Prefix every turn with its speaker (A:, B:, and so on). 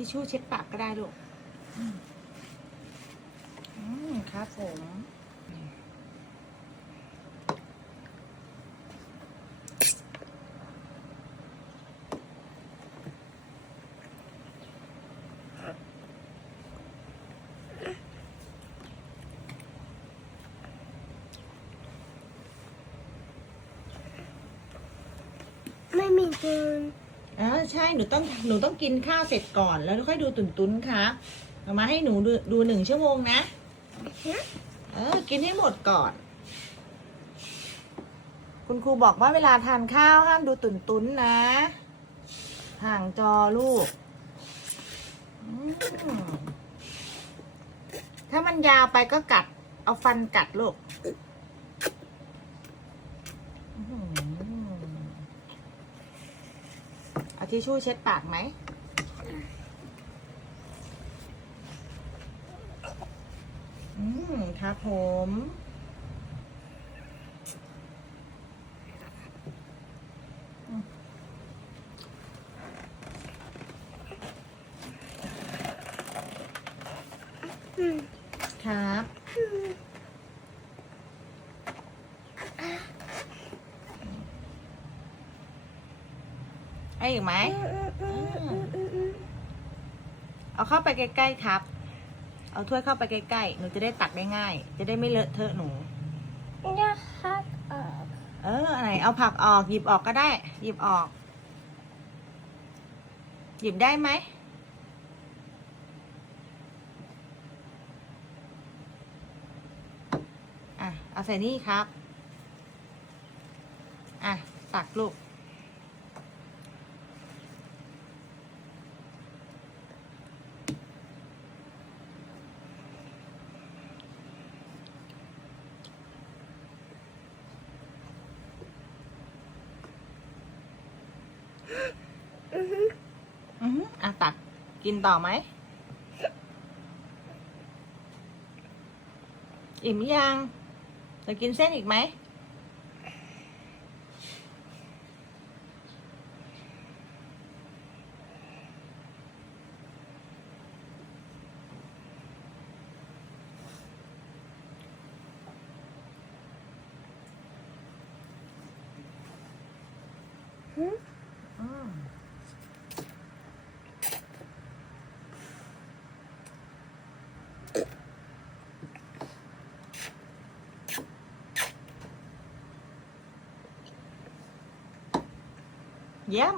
A: ทิชชู่เช็ดปากก็ได้ลูกอืมอืมครับผม
B: ไม่มีปืน
A: เออใช่หนูต้องหนูต้องกินข้าวเสร็จก่อนแล้วค่อยดูตุนตุนครับเอามาให้หนูดูดูหนึ่งชั่วโมงนะ เออกินให้หมดก่อน คุณครูบอกว่าเวลาทานข้าวห้ามดูตุนตุนนะห่างจอลูก ถ้ามันยาวไปก็กัด เอาฟันกัดลูกอื้อหือเอา ทิชชู่เช็ดปากไหม อืม ครับผม
B: อืม
A: ครับ ให้อีกไหม
B: อืมอืมอืมอืมอืม
A: เอาเข้าไปใกล้ๆครับ เอาถ้วยเข้าไปใกล้ๆ หนูจะได้ตักได้ง่าย จะได้ไม่เลอะเทอะหนู
B: อยากคัดออก
A: เอออะไรเอาผักออกหยิบออกก็ได้ หยิบออก หยิบได้ไหม อะ เอาใส่นี่ครับ อะ ตักลูก
B: อือฮึ
A: อือหืออะ ตักกินต่อไหม อิ่มหรือยังจะกินเส้นอีกไหม เยี่ยม